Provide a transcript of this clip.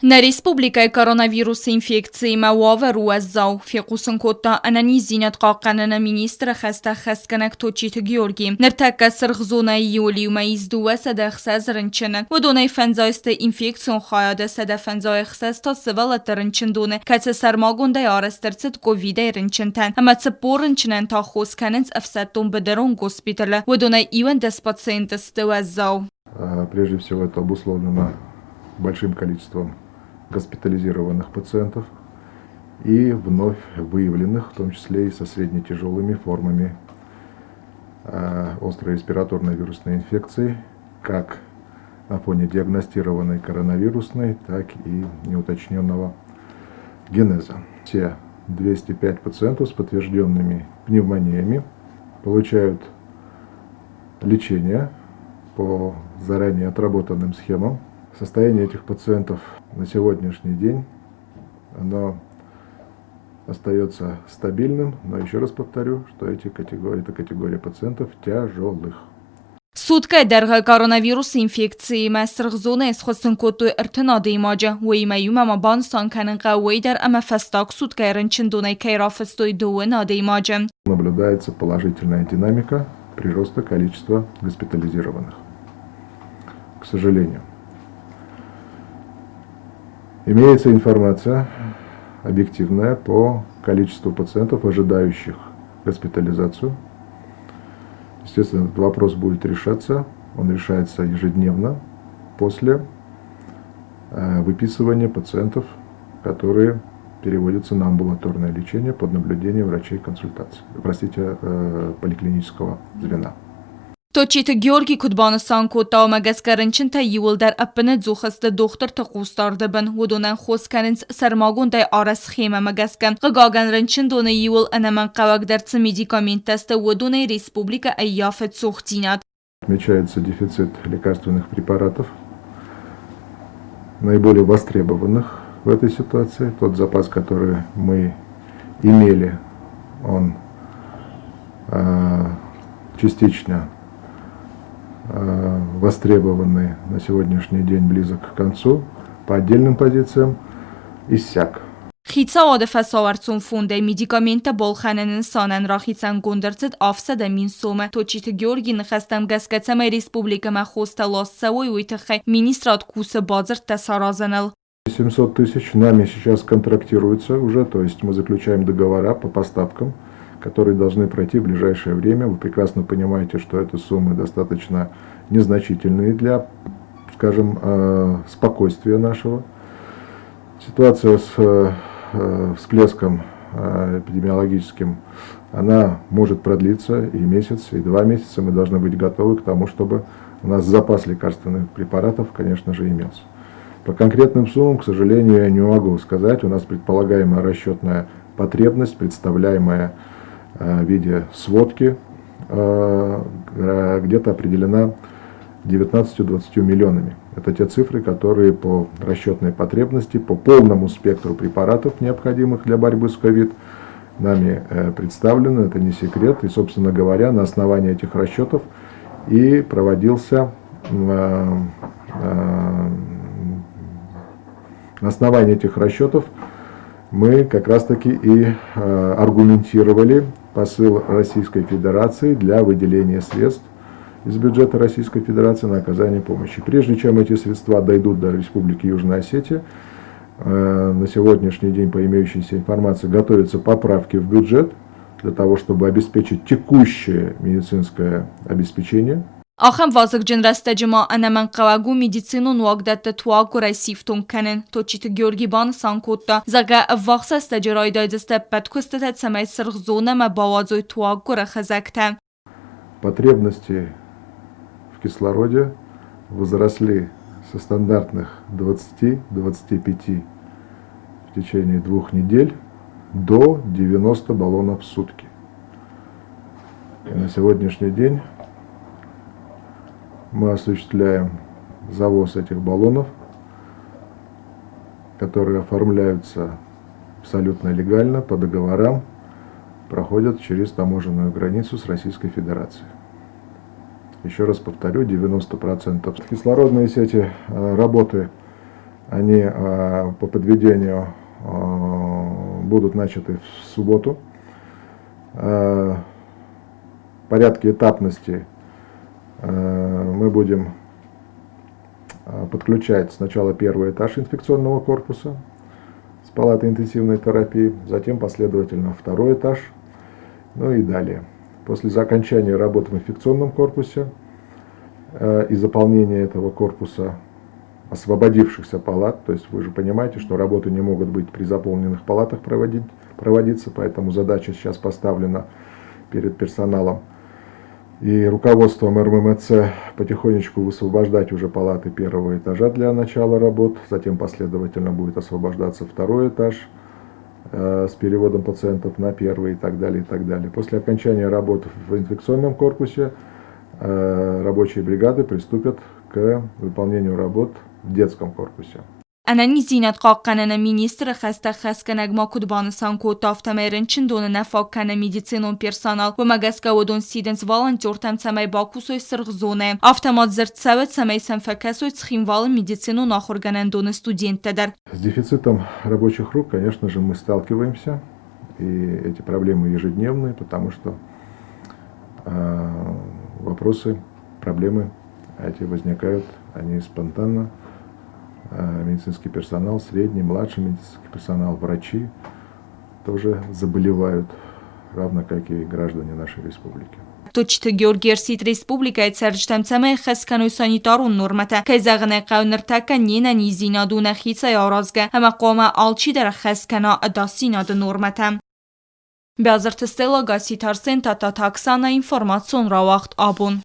На республика коронавирус инфекции мавав руаззау фикусен кота анани зинят قاقنا министра хаста хасканак точит георги нертака сыргзона июли маиздуа сада خساز رنچن ودونه فنزایست инфекцион خایاده سدا فنزای خساز تا سوال ترنچن دونه کت سرماگونده آرسترسد کووید رنچنتن اما تپورنچنن تا خوز کننز افسدتون بدرون گوسپیتل ودونه ایون دس пациентст وازзау. Прежде всего это обусловлено большим количеством госпитализированных пациентов и вновь выявленных, в том числе и со средне-тяжелыми формами острой респираторной вирусной инфекции, как на фоне диагностированной коронавирусной, так и неуточненного генеза. Все 205 пациентов с подтвержденными пневмониями получают лечение по заранее отработанным схемам. Состояние этих пациентов на сегодняшний день оно остается стабильным, но еще раз повторю, что это категория пациентов тяжелых. Сутка در коронавирус инфекции مسرغزونه اسخوستن کتو ارتناد ایماجه و ایمایوم اما بانستان کنن قوی در اما فستاک سوتка رنچن دونه کیرافستوی دوه ناد ایماجه. Наблюдается положительная динамика прироста количества госпитализированных. К сожалению. Имеется информация объективная по количеству пациентов, ожидающих госпитализацию. Естественно, этот вопрос будет решаться, он решается ежедневно после выписывания пациентов, которые переводятся на амбулаторное лечение под наблюдением поликлинического звена. توچیت گیورگی کدبانستان کوتا و مگسکرنچن تا یول در اپن زوخست دختر تا قوستار دبن و دونن خوز کننز سرماگون دای آرس خیمه مگسکن غاگن رنچن دونه یول انمن قواق در медикамент теста و دونه республика ایافت سوختینات. Отмечается дефицит лекарственных препаратов, наиболее востребованных в этой ситуации. Тот запас, который мы имели, он частично востребованный на сегодняшний день близок к концу, по отдельным позициям иссяк. خیتسا آدفه ساورتون فونده медикамента بالخانن سانن را خیتسان گندرتد آفسد مین سومه توچیت گیورگی نخستم گسکتم республика مخوست لاست سوی ویتخه министрат куса базар тесаразанал. 700 тысяч нами сейчас контрактируется уже, то есть мы заключаем договора по поставкам, которые должны пройти в ближайшее время. Вы прекрасно понимаете, что эти суммы достаточно незначительные для, скажем, спокойствия нашего. Ситуация с всплеском эпидемиологическим, она может продлиться и месяц, и 2 месяца. Мы должны быть готовы к тому, чтобы у нас запас лекарственных препаратов, конечно же, имелся. По конкретным суммам, к сожалению, я не могу сказать. У нас предполагаемая расчетная потребность, представляемая в виде сводки, где-то определена 19-20 миллионами. Это те цифры, которые по расчетной потребности, по полному спектру препаратов, необходимых для борьбы с ковид, нами представлены, это не секрет. И, собственно говоря, на основании этих расчетов и проводился, на основании этих расчетов мы как раз-таки и аргументировали посыл Российской Федерации для выделения средств из бюджета Российской Федерации на оказание помощи. Прежде чем эти средства дойдут до Республики Южная Осетия, на сегодняшний день, по имеющейся информации, готовятся поправки в бюджет для того, чтобы обеспечить текущее медицинское обеспечение. آخم وازق جن رسته جما انا من قواگو медицину واقدت تواگو رسیفتون کنن توچیت گیورگی بان سانکوتا زغا واقس استجرای دایدسته بدکستت سمای سرخ زونه ما باوازوی تواگو رخزکته. Потребности в кислороде возросли со стандартных 20-25 в течение 2 недель до 90 баллонов в сутки. И на сегодняшний день мы осуществляем завоз этих баллонов, которые оформляются абсолютно легально, по договорам, проходят через таможенную границу с Российской Федерацией. Еще раз повторю, 90% кислородные сети работы Они по подведению будут начаты в субботу. В порядке этапности мы будем подключать сначала первый этаж инфекционного корпуса с палатой интенсивной терапии, затем последовательно второй этаж, ну и далее. После окончания работы в инфекционном корпусе и заполнения этого корпуса освободившихся палат, то есть вы же понимаете, что работы не могут быть при заполненных палатах проводиться, поэтому задача сейчас поставлена перед персоналом и руководством РММЦ потихонечку высвобождать уже палаты первого этажа для начала работ, затем последовательно будет освобождаться второй этаж с переводом пациентов на первый и так далее, и так далее. После окончания работ в инфекционном корпусе рабочие бригады приступят к выполнению работ в детском корпусе. Anani zînet qaqqanana ministra xasta xaskanag ma kudbanisan ko taftamerin çindonu nafakkana medicinon personal ve magaska odon sidens volontior tamsamay bakusoy sırgzone. Автомат зертсавет самay санфакасоy цхимвалы медицину нахорганандоны студенттедер. С дефицитом рабочих рук, конечно же, мы сталкиваемся, и эти проблемы ежедневные, потому что вопросы, проблемы эти возникают, они спонтанно. Медицинский персонал, средний, младший медицинский персонал, врачи тоже заболевают, равно как и граждане нашей республики. Точно Георгиерсит республикает саржтамцамай хаскану санитарун нормата кайзагна qaunirtaka nena nizina duna khitsa yarazga ama qoma alchidara хаскана адасина д нормата. Бязартстела гаситарсен тата таксана информацион равахт абун.